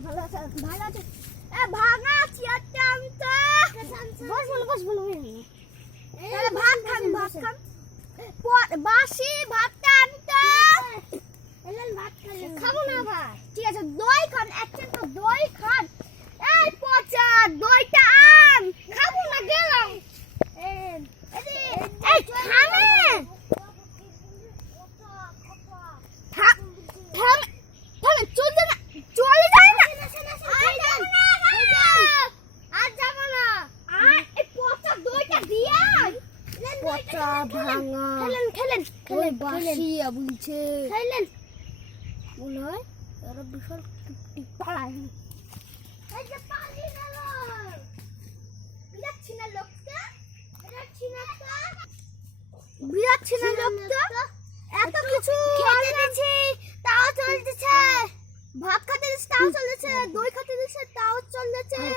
ভালো আছে ভালো আছে এ ভাঙা চেয়ারটা আনতে বস বলো তাহলে ভাত খান বাসি ভাতটা আনতে এলেন ভাত খাবো না ভাই ঠিক আছে দই খান একটা তো দই খান এই পচা দইটা আন খাবো না গেলাম এই খাবে চলে যায় না আর যাব না এই পচা দইটা দিয়া পচা ভাঙা খেলেন ওই বাসিয়া বলছে খেলেন মনে হয় এরা বিশাল পালায় এই যে পানি গেল বিরাট ছিনা লোকটা এত কিছু খেতে দিছি তাও চলতেছে ভাত খেতে দিছি তাও চলতেছে দই খেতে দিছি তাও চলতেছে